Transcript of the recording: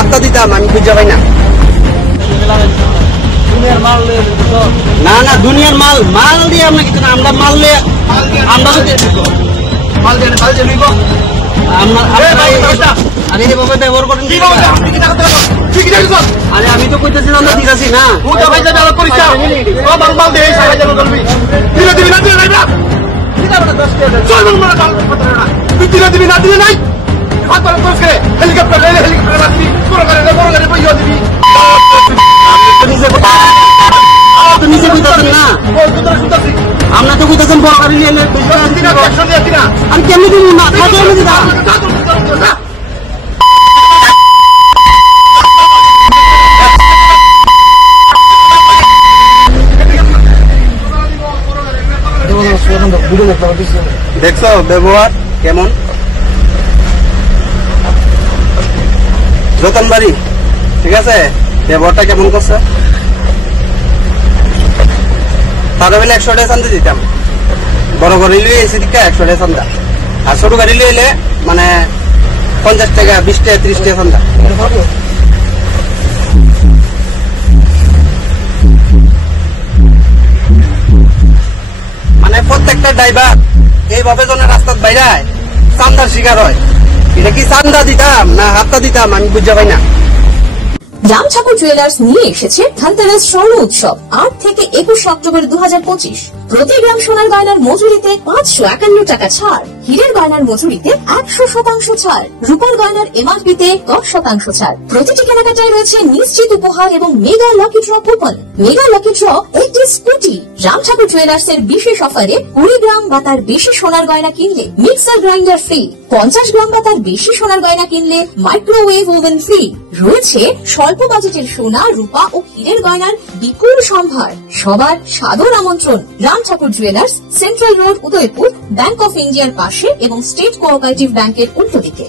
হাতটা দিতাম আমি বুঝতে পাই না। না না দুনিয়ার মাল মাল দিয়ে আমরা কিছু না, আমরা মাল দিয়ে আমরা ব্যবহার করেন। আরে আমি তো কইতেছি আমরা দিতেছি না। নিজে কইতেছেন না, আমরা তো কইতেছেন বড় গাড়ি নিয়ে আমি কেমনি দিব না দেখছো ব্যবহার কেমন। দোকান বাড়ি ঠিক আছে, ব্যবহারটা কেমন করছে। তারা বেলে 100 টাকা চান্দা দিতাম, বড় গাড়ি লিয়ে এসে দিকে 100 টাকা চান্দা, আর ছোট গাড়ি লিয়ে এলে মানে 50 টাকা 20 টাকা 30 টাকা চান্দা। মানে প্রত্যেকটা ড্রাইভার এইভাবে যেন রাস্তার বাইরে চান্দার শিকার হয়। এটা কি চান্দা দিতাম না হাতটা দিতাম আমি বুঝতে পাই না। রামঠাকুর জুয়েলার্স নিয়ে এসেছে ধনতেরাস স্বর্ণ উৎসব 8 থেকে 21 অক্টোবর 2025। প্রতি গ্রাম সোনার গয়নার মজুরিতে 551 টাকা ছাড়, হীরের গয়নার মজুরিতে 100% ছাড়, রূপার গয়নার এমআরপিতে 10% ছাড়। প্রতিটি কেনাকাটায় রয়েছে নিশ্চিত উপহার এবং mega lucky draw coupon. Mega lucky draw একটি স্কুটি। রামঠাকুর জুয়েলার্স এর বিশেষ অফারে 20 গ্রাম বা তার বেশি সোনার গয়না কিনলে মিক্সার গ্রাইন্ডার ফ্রি, 50 গ্রাম বা তার বেশি সোনার গয়না কিনলে মাইক্রোওয়েভ ওভেন ফ্রি। রয়েছে স্বল্প বাজেটের সোনা, রূপা ও হীরের গয়নার বিপুল সম্ভার। সবার সাদর আমন্ত্রণ Ram Thakur jewellers, central road, Udaipur, bank of ইন্ডিয়ার পাশে এবং স্টেট কোঅপারেটিভ ব্যাংকের উল্টো দিকে।